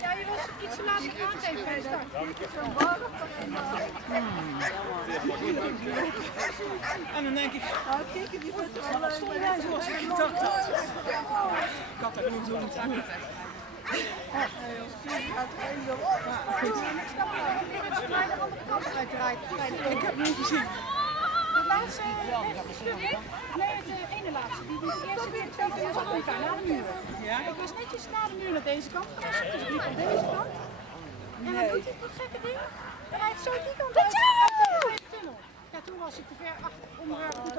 Ja, je was iets te laat aangeven bij de start. En dan denk ik, Kijk, die vindt het wel zoals ik gedacht had. Ik had er niet zo moeten doen. Ik snap niet dat je het mij de andere kant uitdraait. Ik heb hem niet gezien. De laatste, nee, de ene laatste. Die eerste keer 2 keer achter elkaar, na de muur. Ja? Ik was netjes na de muur naar deze kant gegaan, dus ik liep aan deze kant. En dan doet hij dat gekke ding. En hij heeft zo die kant uit de tunnel. Ja, toen was ik te ver achter, onderaan.